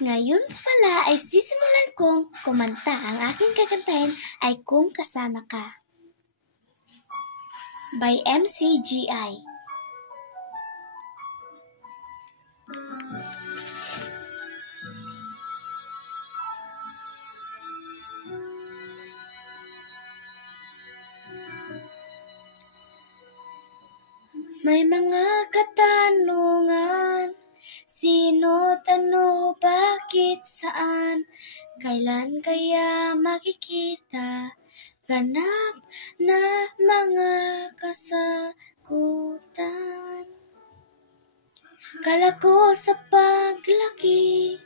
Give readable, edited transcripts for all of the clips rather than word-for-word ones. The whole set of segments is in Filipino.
Ngayon pala ay sisimulan kong kumanta. Ang aking kakantahin ay Kung Kasama Ka by MCGI. May mga katanungan, sino't ano, bakit, saan, kailan kaya makikita, ganap na mga kasagutan. Kala ko sa paglaki,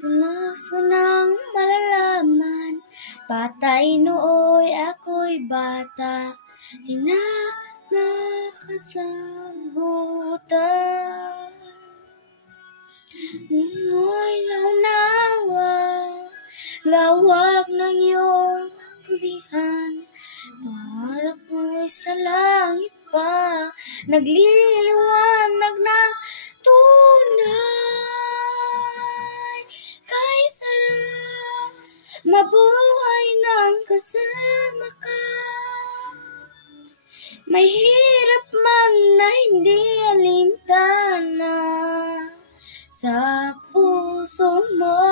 pumaso nang malalaman, batay nooy ako'y bata, di na nakasagutan. Ngayon'y naunawa, lawak ng iyong tulihan, pangarap mo'y sa langit pa, nagliliwanag ng tunay. Kay sarap mabuhay nang kasama ka, may hirap man na hindi alintana, sa puso mo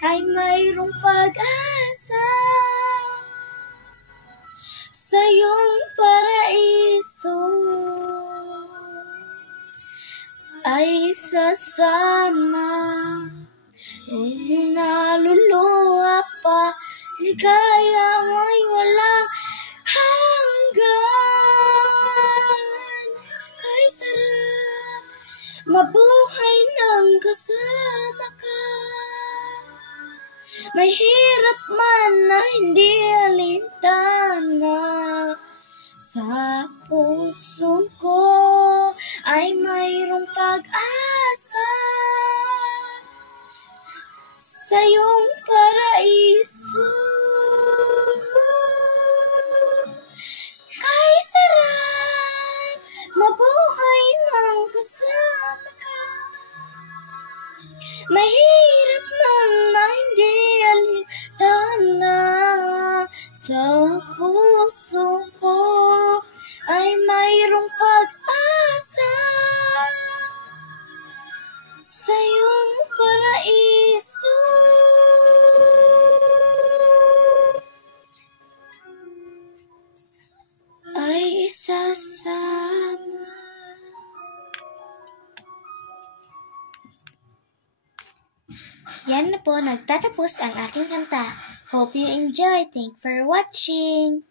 ay mayroong pag-asa, sa iyong paraiso ay sasama. Huwag naluluha pa, ligaya mo'y walang hanggan. Kay sarap mabuhay nang kasama ka, may hirap man na hindi alintana, sa puso ko ay mayroong pag-asa, sa iyong paraiso. Kay sarap mabuhay nang kasama ka, mahirap man na hindi alintana, sa puso ko ay mayroong pag-asa, sa iyong paraiso. Ay isasama. Yan na po, nagtatapos ang aking kanta. Hope you enjoy. Thank you for watching.